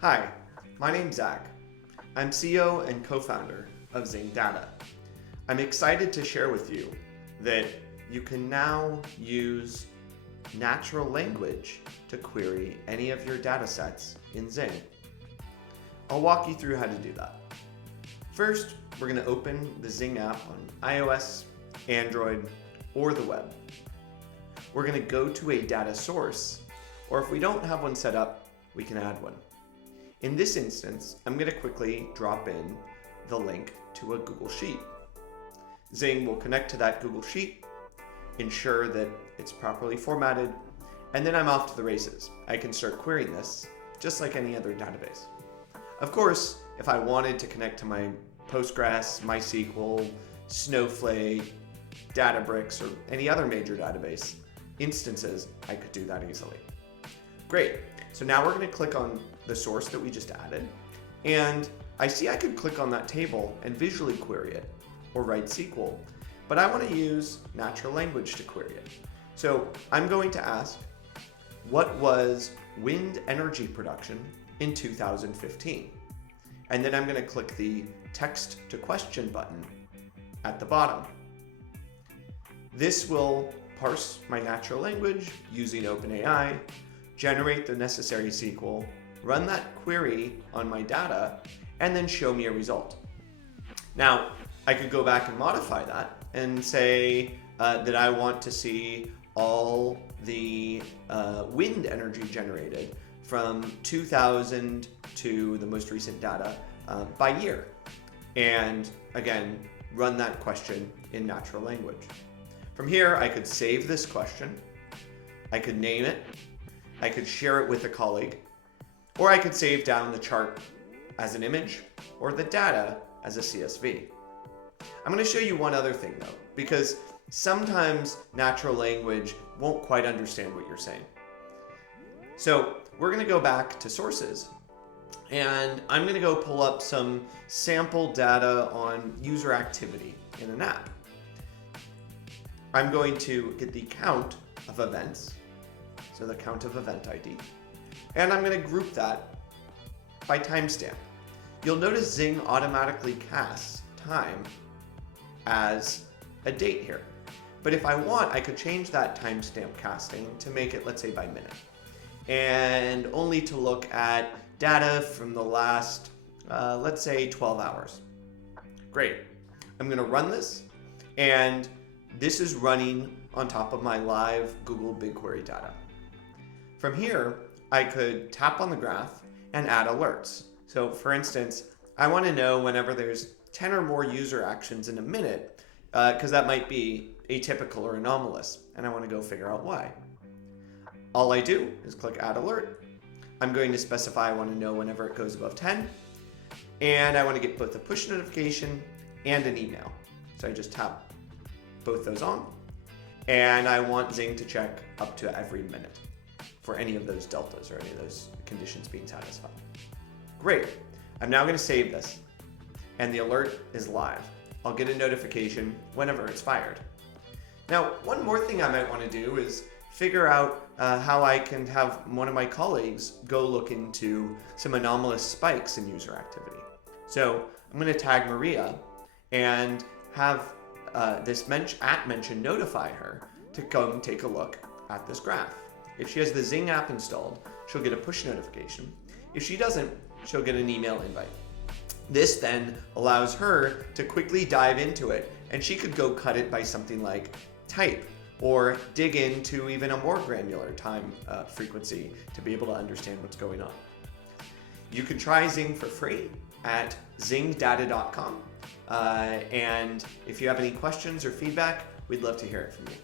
Hi, my name's Zach. I'm CEO and co-founder of Zing Data. I'm excited to share with you that you can now use natural language to query any of your data sets in Zing. I'll walk you through how to do that. First, we're going to open the Zing app on iOS, Android, or the web. We're going to go to a data source, or if we don't have one set up, we can add one. In this instance, I'm going to quickly drop in the link to a Google Sheet. Zing will connect to that Google Sheet, ensure that it's properly formatted, and then I'm off to the races. I can start querying this just like any other database. Of course, if I wanted to connect to my Postgres, MySQL, Snowflake, Databricks, or any other major database instances, I could do that easily. Great. So now we're going to click on the source that we just added, and I see I could click on that table and visually query it or write SQL, but I want to use natural language to query it. So I'm going to ask, what was wind energy production in 2015? And then I'm going to click the text to question button at the bottom. This will parse my natural language using OpenAI, generate the necessary SQL, run that query on my data, and then show me a result. Now, I could go back and modify that and say that I want to see all the wind energy generated from 2000 to the most recent data by year. And again, run that question in natural language. From here, I could save this question, I could name it, I could share it with a colleague, or I could save down the chart as an image or the data as a CSV. I'm going to show you one other thing though, because sometimes natural language won't quite understand what you're saying. So we're going to go back to sources, and I'm going to go pull up some sample data on user activity in an app. I'm going to get the count of events, so the count of event ID, and I'm going to group that by timestamp. You'll notice Zing automatically casts time as a date here. But if I want, I could change that timestamp casting to make it, let's say, by minute, and only to look at data from the last, let's say, 12 hours. Great. I'm going to run this, and this is running on top of my live Google BigQuery data. From here, I could tap on the graph and add alerts. So for instance, I want to know whenever there's 10 or more user actions in a minute, because that might be atypical or anomalous, and I want to go figure out why. All I do is click Add Alert. I'm going to specify I want to know whenever it goes above 10, and I want to get both a push notification and an email. So I just tap both those on, and I want Zing to check up to every minute for any of those deltas or any of those conditions being satisfied. Great. I'm now going to save this, and the alert is live. I'll get a notification whenever it's fired. Now, one more thing I might want to do is figure out how I can have one of my colleagues go look into some anomalous spikes in user activity. So I'm going to tag Maria and have this mention notify her to come take a look at this graph. If she has the Zing app installed, she'll get a push notification. If she doesn't, she'll get an email invite. This then allows her to quickly dive into it, and she could go cut it by something like type, or dig into even a more granular time frequency to be able to understand what's going on. You can try Zing for free at zingdata.com, and if you have any questions or feedback, we'd love to hear it from you.